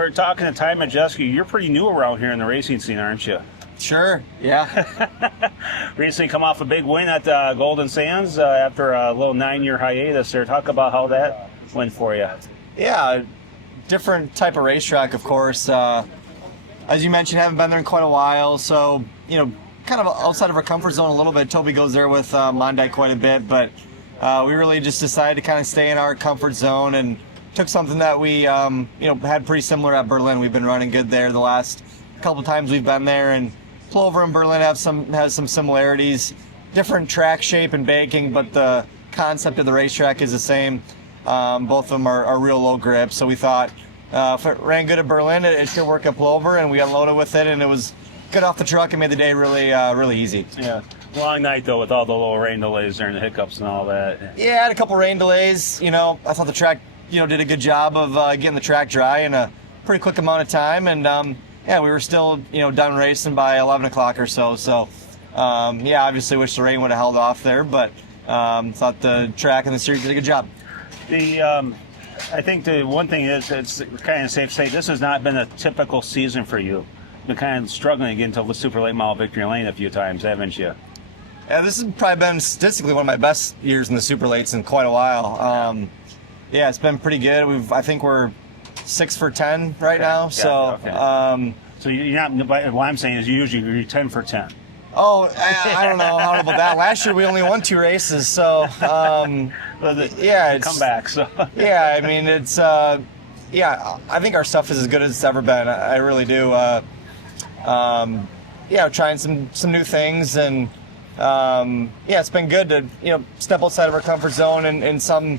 we're talking to Ty Majeski. You're pretty new around here in the racing scene, aren't you? Sure, yeah. Recently come off a big win at Golden Sands after a little 9-year hiatus there. Talk about how that went for you. Yeah, different type of racetrack, of course. As you mentioned, haven't been there in quite a while, so, kind of outside of our comfort zone a little bit. Toby goes there with Monday quite a bit, but we really just decided to kind of stay in our comfort zone and took something that we, had pretty similar at Berlin. We've been running good there the last couple times we've been there, and Plover and Berlin has some similarities, different track shape and banking, but the concept of the racetrack is the same. Both of them are real low grip, so we thought if it ran good at Berlin, it should work at Plover, and we unloaded with it, and it was good off the truck and made the day really easy. Yeah, long night though with all the little rain delays there and the hiccups and all that. Yeah, I had a couple rain delays. I thought the track did a good job of getting the track dry in a pretty quick amount of time, and we were still done racing by 11 o'clock or so. So obviously wish the rain would have held off there, but thought the track and the series did a good job. I think the one thing is it's kind of safe to say this has not been a typical season for you. Been kind of struggling to get into the super late model victory lane a few times, haven't you? Yeah, this has probably been statistically one of my best years in the super lates in quite a while. It's been pretty good. I think we're 6 for 10 right now. So, okay. So you're not. What I'm saying is you're 10 for 10. Oh, I don't know about that. Last year we only won 2 races, so it's comeback. So yeah, I mean it's I think our stuff is as good as it's ever been. I really do. Trying some new things, and it's been good to step outside of our comfort zone and some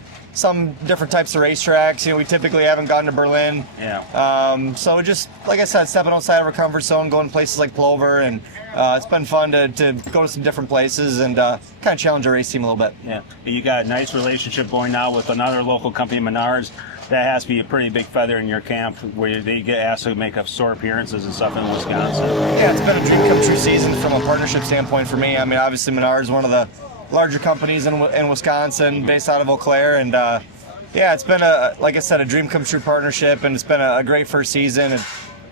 different types of racetracks. We typically haven't gone to Berlin. Yeah. So just, like I said, stepping outside of our comfort zone, going to places like Plover, and it's been fun to go to some different places and kind of challenge our race team a little bit. Yeah. You got a nice relationship going now with another local company, Menards. That has to be a pretty big feather in your camp where they get asked to make up store appearances and stuff in Wisconsin. Yeah, it's been a dream come true season from a partnership standpoint for me. I mean, obviously Menards is one of the larger companies in Wisconsin, based out of Eau Claire, and it's been like I said, a dream come true partnership, and it's been a great first season, and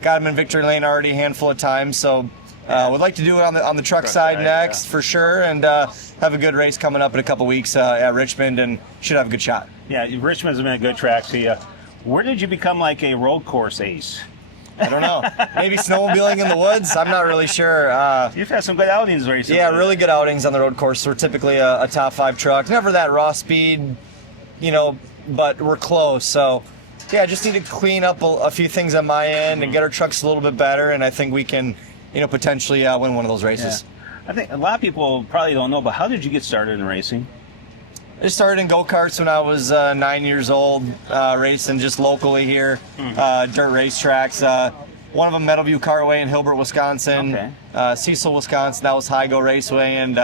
got them in victory lane already a handful of times. So would like to do it on the truck side next for sure, and have a good race coming up in a couple weeks at Richmond, and should have a good shot. Yeah, Richmond's been a good track to you. Where did you become like a road course ace? I don't know. Maybe snowmobiling in the woods? I'm not really sure. You've had some good outings recently. Yeah, really good outings on the road course. We're typically a top 5 truck. Never that raw speed, but we're close. So, just need to clean up a few things on my end and get our trucks a little bit better, and I think we can, potentially win one of those races. Yeah. I think a lot of people probably don't know, but how did you get started in racing? I started in go-karts when I was 9 years old, racing just locally here, dirt racetracks. One of them, Meadowview Cartway in Hilbert, Wisconsin. Cecil, Wisconsin, that was Hygo Raceway. And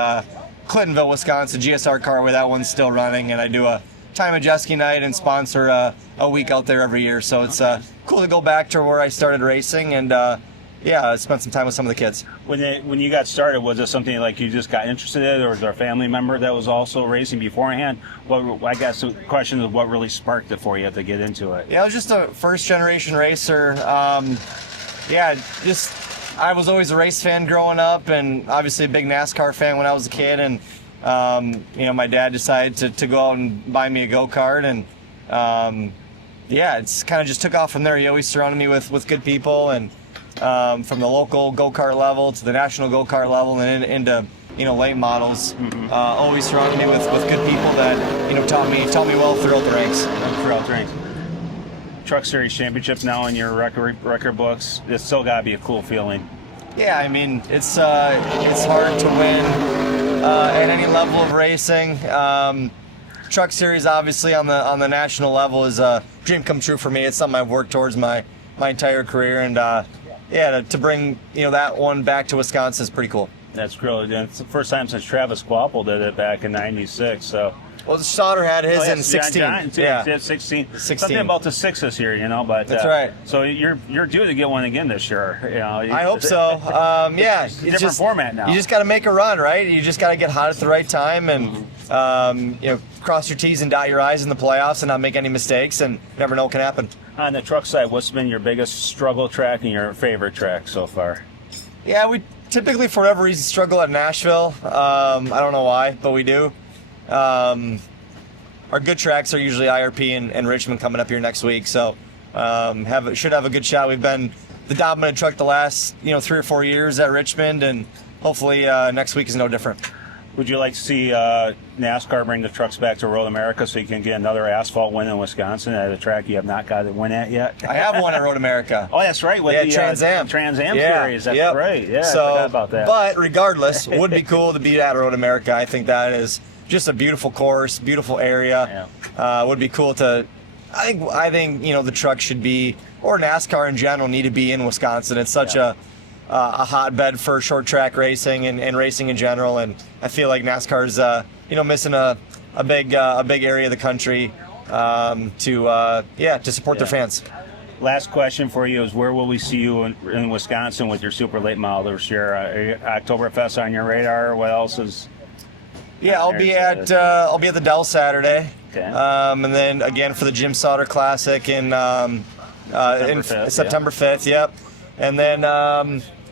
Clintonville, Wisconsin, GSR Cartway, that one's still running. And I do a Ty Majeski night and sponsor a week out there every year. So it's cool to go back to where I started racing, and I spent some time with some of the kids. When you got started, was it something like you just got interested in, or was there a family member that was also racing beforehand? I guess the question is what really sparked it for you to get into it? Yeah, I was just a first-generation racer. I was always a race fan growing up, and obviously a big NASCAR fan when I was a kid. And my dad decided to go out and buy me a go-kart, and it's kind of just took off from there. He always surrounded me with good people, and from the local go-kart level to the national go-kart level and into late models. Always surrounded me with good people that taught me well throughout the ranks. Truck Series championships now in your record books. It's still got to be a cool feeling. Yeah, I mean it's hard to win at any level of racing. Truck Series obviously on the national level is a dream come true for me. It's something I've worked towards my entire career, and to bring that one back to Wisconsin is pretty cool. That's cool. And it's the first time since Travis Quapple did it back in '96. So. Well, Sauter had his in 16. John, too. Yeah, 16. Something about the 6 this year, but that's right. So you're due to get one again this year. I hope so. It's a different format now. You just got to make a run, right? You just got to get hot at the right time, and cross your T's and dot your I's in the playoffs, and not make any mistakes. And you never know what can happen. On the truck side, what's been your biggest struggle track and your favorite track so far? Yeah, we typically, for whatever reason, struggle at Nashville. I don't know why, but we do. Our good tracks are usually IRP and Richmond coming up here next week, so should have a good shot. We've been the dominant truck the last 3 or 4 years at Richmond, and hopefully next week is no different. Would you like to see NASCAR bring the trucks back to Road America so you can get another asphalt win in Wisconsin at a track you have not got a win at yet? I have won at Road America. Oh, that's right. With the Trans Am. Trans Am series. That's right. Yeah, so, I forgot about that. But regardless, would be cool to be at Road America. I think that is just a beautiful course, beautiful area. Would be cool to. I think the truck should be, or NASCAR in general, need to be in Wisconsin. It's such a hotbed for short track racing and racing in general, and I feel like NASCAR's missing a big area of the country to support their fans. Last question for you is, where will we see you in Wisconsin with your super late model this year? Oktoberfest on your radar, or what else is? Yeah, I'll be at the Dell Saturday, Okay. And then again for the Jim Sauter Classic in September 5th. Yep, and then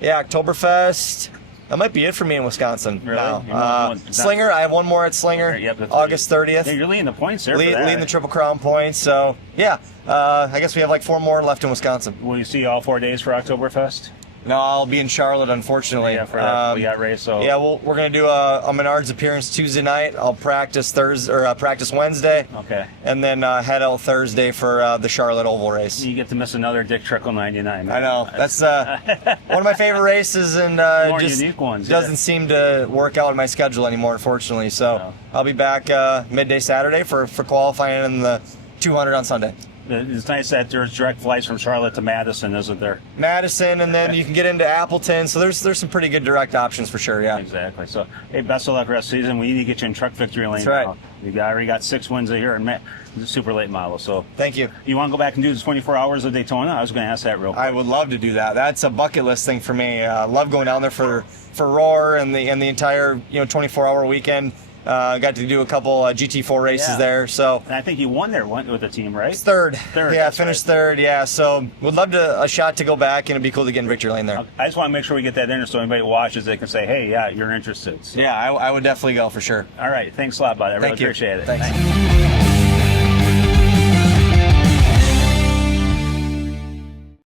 Oktoberfest. That might be it for me in Wisconsin. Really? Now. Slinger, I have one more at Slinger, August 30th. Yeah, you're leading the points there. Leading the Triple Crown points. So yeah, I guess we have like 4 more left in Wisconsin. Will you see all 4 days for Oktoberfest? No, I'll be in Charlotte, unfortunately. Yeah, for that yacht race. So yeah, we're gonna do a Menards appearance Tuesday night. I'll practice practice Wednesday. Okay. And then head out Thursday for the Charlotte Oval race. You get to miss another Dick Trickle 99. I know, that's one of my favorite races, and more just unique ones. Doesn't seem to work out in my schedule anymore, unfortunately. So No. I'll be back midday Saturday for qualifying in the 200 on Sunday. It's nice that there's direct flights from Charlotte to Madison, isn't there? Madison, and then you can get into Appleton. So there's some pretty good direct options for sure. Yeah. Exactly. So, hey, best of luck rest of the season. We need to get you in truck victory lane. That's right. Now. You already got 6 wins a year in the super late model. So Thank you. you want to go back and do the 24 hours of Daytona? I was going to ask that real quick. I would love to do that. That's a bucket list thing for me. Love going down there for Roar and the entire 24-hour weekend. Got to do a couple GT4 races there. So And I think you won there with the team, right? third. Yeah, that's finished right. third. Yeah, so would love a shot to go back, and it'd be cool to get in victory lane there. I just want to make sure we get that in so anybody watches, they can say, hey, yeah, you're interested. So, Yeah, I would definitely go for sure. all right. Thanks a lot, bud. I really Thank you. appreciate it. Thanks.